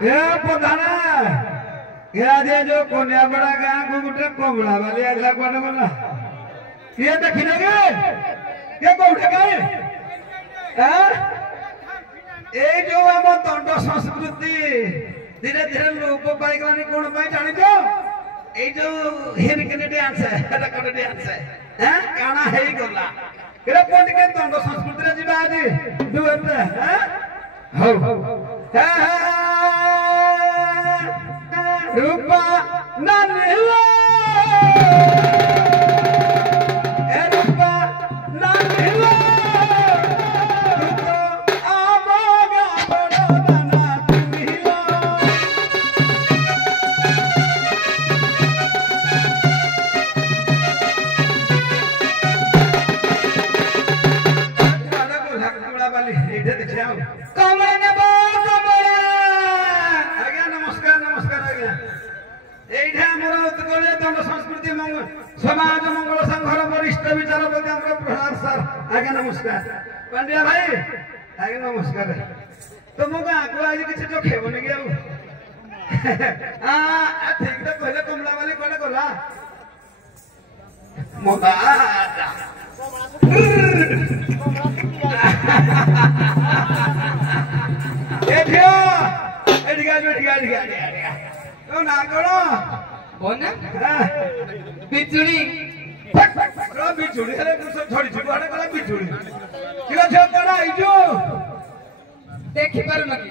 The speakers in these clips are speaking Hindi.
ए प्रधान ये आज जो कोन्या बड़ा गांव को गुटे कोमला वाली अगला कोने बोला ये देखिले के ये कोठे गए हैं ए जो हम दंड संस्कृति धीरे धीरे लोप पाइगलानी कोन पई जानि जो ए जो हेनकने डांस है एटा कोन डांस है हैं काना हेई गला केरे कोन के दंड संस्कृति रे जिबा आज दुएट हैं हो रूपा नानीला ए रूपा नानीला तो आमागा बड़ा दाना तुमिला दादा को झकमड़ा वाली इधर देखियो कमन बा कमला आज्ञा नमस्कार नमस्कार आज्ञा एठा हमर उत्कलीय दंड संस्कृति समाज मंगल संघर वरिष्ठ विचारपति हमर प्रहलाद सर आज्ञा नमस्कार पांड्या भाई आज्ञा नमस्कार तुमको आगु आज किछ जो खेबनी गेउ आ ठीक तो कहले कमला वाली कोने गला मोदा एठिया एठिया तो ना करो कौन बिजुली रो बिजुली अरे कुछ थोड़ी छुड़ाने वाला बिजुली किलो छकड़ा आइजो देखि पारु नकी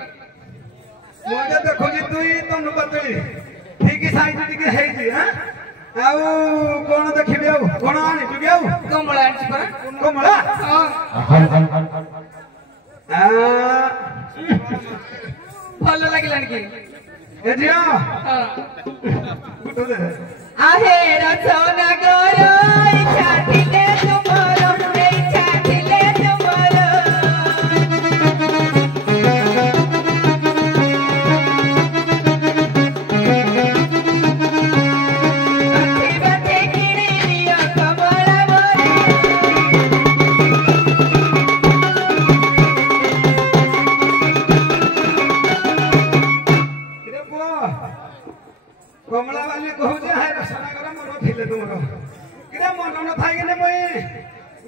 मोजे देखो जी तुई तनु बतली ठीक साइज टिके हेई जी हां आउ कोन देखिबे आउ कोन आनी तू गेउ कमला आनी पर कमला हां आ भल लागिलान की ए जिया हां आहे रचना करो इच्छा थिले तुमरो इच्छा थिले तुमरो बाथे किणी लियो कमला मोरी रे बो कमला वाली कहू जे हाय रसना कर मोर थिले तुमरो किरा मन न थाई गने मई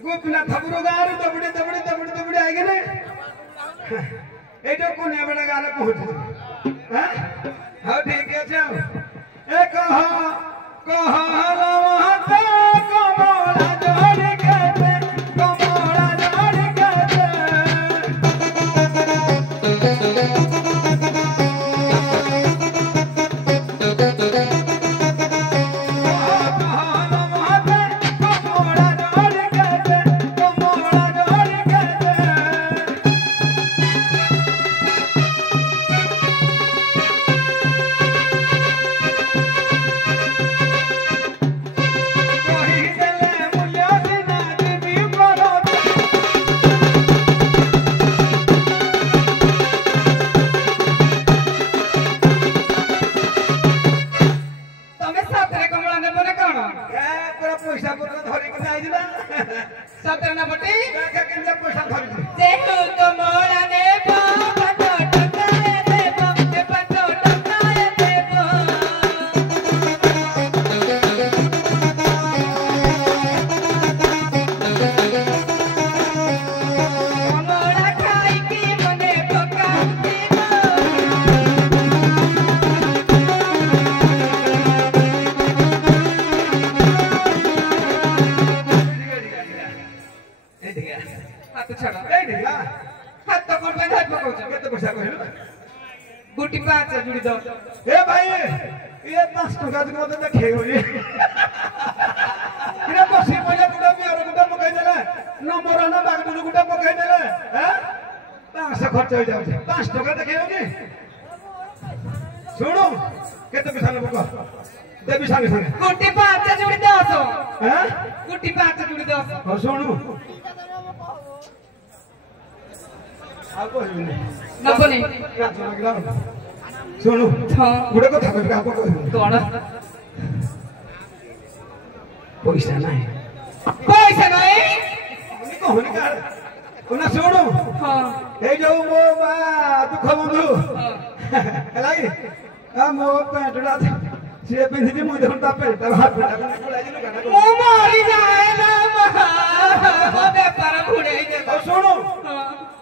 गोपीनाथ ठाकुर गार दबड़ी दबड़ी दबड़ी दबड़ी आइ गने एटो कोनिया बड़ा गार पहुंच हां हां ठीक है जाओ ए कहा लवता कमला जोड़ी कहते कमला जोड़ी कहते पैसा पत्र धरिक आइला सतना पटी केनले पैसा धरिक जेहु कमला नेबो पतो टकाए देबो ए पतो टकाए देबो कमला खाई की मने पकाऊ देबो हाथ छाड़ ए ढिला हाथ तो कोन पे हाथ पकाऊ केते पैसा कहलु गुटी पाँच जुड़ी दो ए भाई ये 5 टका दिन मते देखे होई किरा बसी पजा गुडा भी और गुडा पकाई देले नंबर ना बाग दुनु गुडा पकाई देले हैं 500 खर्च हो जाउछे 5 टका देखे होनी सुनो केते पैसा लेबो को देबी संगे संगे गुटी पाँच जुड़ी दो हैं गुटी पाँच जुड़ी दो हो सुनु आको हिने नबनी राजो लगिला सुनु हां गुडा को थाको का को कौन पैसा नहीं पैसा नहीं उनी को होनी का उना सुनु हां ए जो मो बा दुख बंधु ହେଲାକି ମୋ ପ୍ୟାଣ୍ଟଟା ସିଏ ପିନ୍ଧିଛି ମୁଁ ଦେଖୁନ ତା ପେଣ୍ଟ ହାତ ମୁଁ ମରିଯାଏ ନା ମୋ ବେପାର ଘୁଡେଇ ଦେ ଶୁଣୁ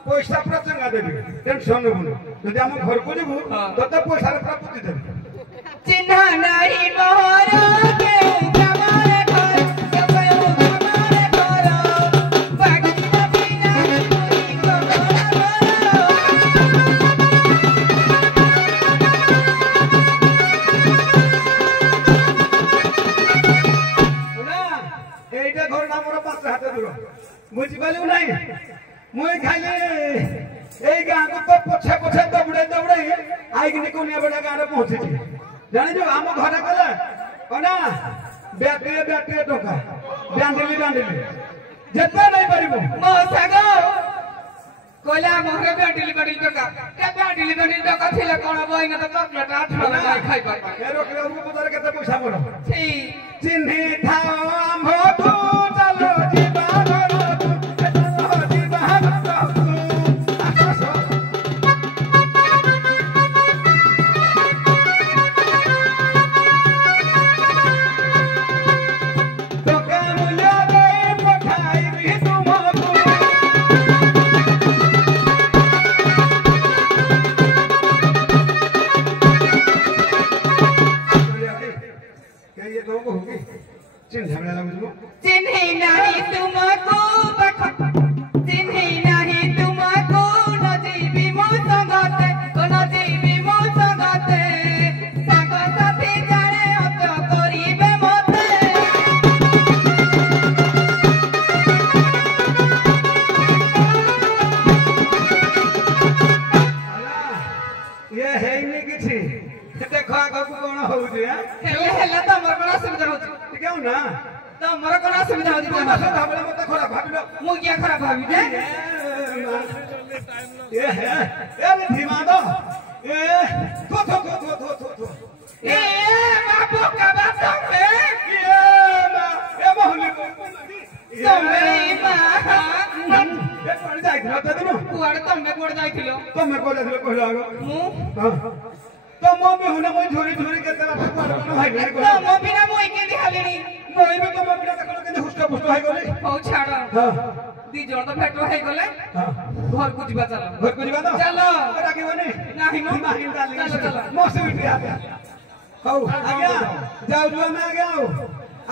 ପଇସା ପୁରା ଚଙ୍ଗା ଦେବି ଟେନସନ ନେବୁନି ଯଦି ଆମ ଘରକୁ ଯିବୁ ତତେ ପଇସାରେ ପୁରା ପୁତି ଦେବି ଚିହ୍ନା ନାହିଁ ମୋର କେଉଁ ଗ୍ରାମରେ ଘର କେଉଁ ଗ୍ରାମରେ ଘର ପାଗିନ ବିନା ପୁରୀ এইটা ঘরটা আমার 5 হাত দূর বুঝিপারলু নাই মুই খালি এই গাঁকু তো পছে পছে দৌড়াই আইকিনি কোনিয়া বেড়া গাঁরে পৌঁছিছি জানিଛୁ ଆମ ଘରେ କଲେ କନା ବ୍ୟାଟେରୀ ଟଙ୍କା ବାନ୍ଧିଲି ଯେତେ ନେଇପାରିବୁ ମୋ ସାଙ୍ଗ କହିଲା ଆମ ଘରେ ବାଣ୍ଟିଲି ଟଙ୍କା ଥିଲେ କଣ ବଇନ ତ ଚକଲେଟ 8 ଟଙ୍କା ଖାଇପାରିବା ଏ ରଖିବାକୁ ପଚାରେ କେତେ ପଇସା ମୋର ସେଇ ଚିହ୍ନି ଥାଅ ଆମ୍ଭକୁ ଚାଲ ଯିବା ଘରକୁ ଯିବା ଘରକୁ ଟଙ୍କା ମୂଲ୍ୟ ଦେଇ ପଠାଇବି ତୁମକୁ चिन्ही नहीं तुमको चिन्ही नहीं तुमको न जीवी मो संगते साग साथी जाने अत करिबे मते ये हेइनी किछि देखो आगକୁ कोन होउछि हेला तमर कोन असुविधा होछि केउ ना तमर कोन असुविधा होछि भाबले मते खराब भाबिलो मु क्या खराब भाबी जे ये है ए धीमा दो ए थो ए बाबू का बात है ये ना ए मोहली तमे मा ए कोन जाइथिलो त दिनो कुआडे तमे कोड जाइथिलो तमे कोन जाइथिलो कहलो आगो मु तो मो भी हुने मोई झोरी केते बात कोन भाई भाई तो मो बिना मोई के दिहालिनी मोई भी तो मो बिना देखलो के हुष्ट पुष्ट होई गली हो छाड़ हां दी जोड़ तो भेटो है गले हां घर को जीवा चलो घर को जीवा तो चलो राखिबनी नहीं नो नहीं डाली चलो मौसी बिटी आ हौ आज्ञा जाऊ जो मैं आ गया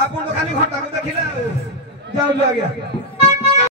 आपन तो खाली घंटा को देखिला जाऊ जो आ गया